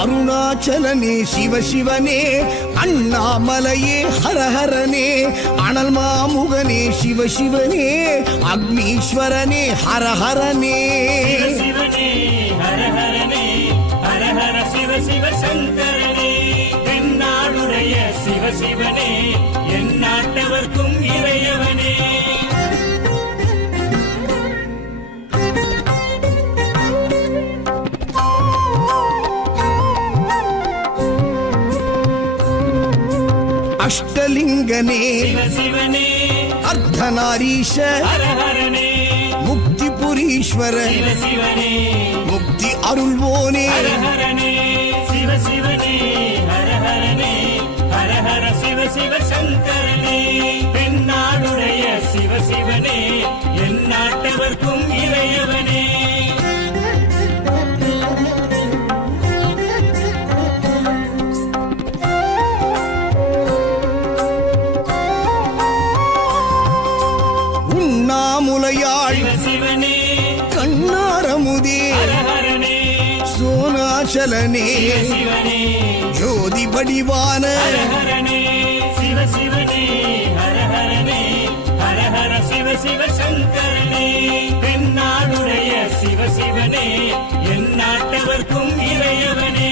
அருணாச்சலனே சிவசிவனே, அண்ணாமலையே ஹரஹரனே, அனல் மாமுகனே சிவசிவனே, அக்னீஸ்வரனே ஹரஹரனே. சிவசிவனே ஹரஹரனே, ஹரஹர சிவ சிவ சங்கரனே, தென்னாடுடைய சிவசிவனே, என் நாட்டவர்க்கும் இறையவனே. அஷ்டலிங்கனே சிவசிவனே, அர்த்தநாரீஷ ஹரஹரனே, முக்திபுரீஸ்வர சிவசிவனே, முக்தி அருள்வோனே. ஹரஹரனே சிவசிவனே, ஹரஹரனே, ஹரஹர சிவ சிவ சங்கரனே, தென்னாடுடைய சிவசிவனே, என் நாட்டவர்க்கும் இறையவனே. உண்ணாமுலையாள் சிவசிவனே, கண்ணாரமுதே ஹரஹரனே, சோனாச்சலனே சிவசிவனே, ஜோதி வடிவான ஹரஹரனே சிவசிவனே, ஹரஹரனே, ஹரஹர சிவ சிவ சங்கரனே, தென்னாடுடைய சிவசிவனே, என் நாட்டவர்க்கும் இறையவனே.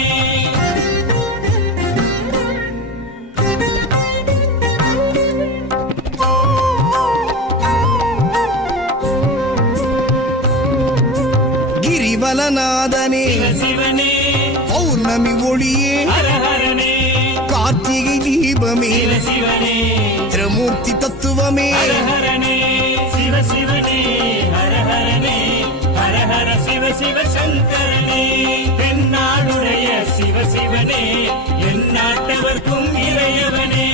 கிரிவலநாதனே சிவசிவனே, பௌர்ணமி ஒளியே ஹரஹரனே, கார்த்திகை தீபமே சிவசிவனே, திரமூர்த்தி தத்துவமே. ஹரஹரனே சிவசிவனே, ஹரஹரனே, ஹரஹர சிவ சிவ சங்கரனே, தென்னாடுடைய சிவசிவனே, என் நாட்டவர்க்கும் இறையவனே.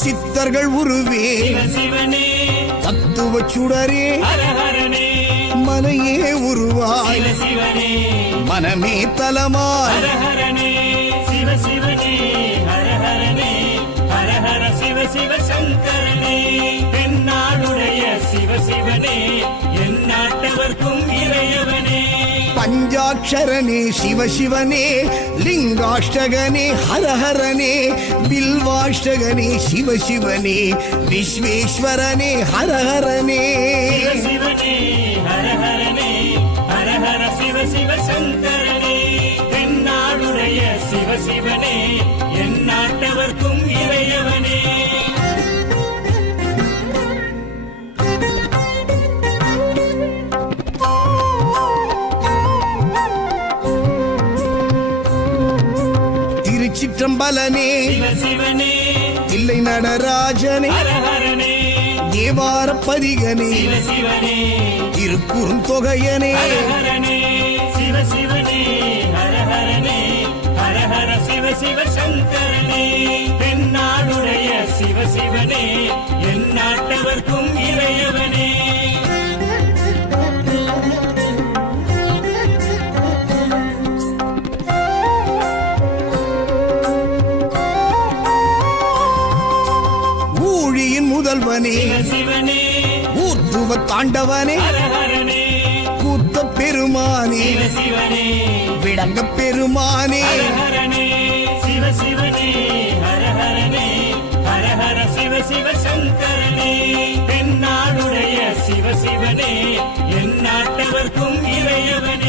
சித்தர்கள் உருவே சிவசிவனே, தத்துவ சுடரே ஹரஹரனே, மனையே உருவாய் சிவசிவனே, மனமே தலமாய். ஹரஹரனே சிவசிவனே, ஹரஹரனே, ஹரஹர சிவ சிவ சங்கரனே, தென்னாடுடைய சிவசிவனே, என் நாட்டவர்க்கும் இறையவனே. பஞ்சாட்சரனே சிவசிவனே, லிங்காஷ்டகனே ஹரஹரனே, பில்வாஷ்டகனே சிவசிவனே, விஸ்வேஸ்வரனே ஹரஹரனே. சிவசிவனே, ஹரஹரனே, ஹரஹர சிவ சிவ சங்கரனே, தென்னாடுடைய சிவசிவனே, என் நாட்டவர்க்கும் இறையவனே. திருச்சிற்றம்பலனே சிவசிவனே, தில்லை நடராஜனே, ஹரஹரனே, தேவார பதிகனே, சிவசிவனே, திருக்குறுந்தொகையனே. ஹரஹரனே சிவசிவனே, ஹரஹரனே, ஹரஹர சிவ சிவ சங்கரனே, தென்னாடுடைய சிவசிவனே, என் நாட்டவர்க்கும் இறையவனே. ஊழியின் முதல்வனே சிவசிவனே, ஊர்த்துவ தாண்டவனே, ஹரஹரனே, கூத்த பெருமானே சிவசிவனே, விளங்க பெருமானே. ஹரஹரனே சிவசிவனே, ஹரஹரனே, ஹரஹர சிவ சிவ சங்கரனே, தென்னாடுடைய சிவசிவனே, என் நாட்டவர்க்கும் இறையவனே.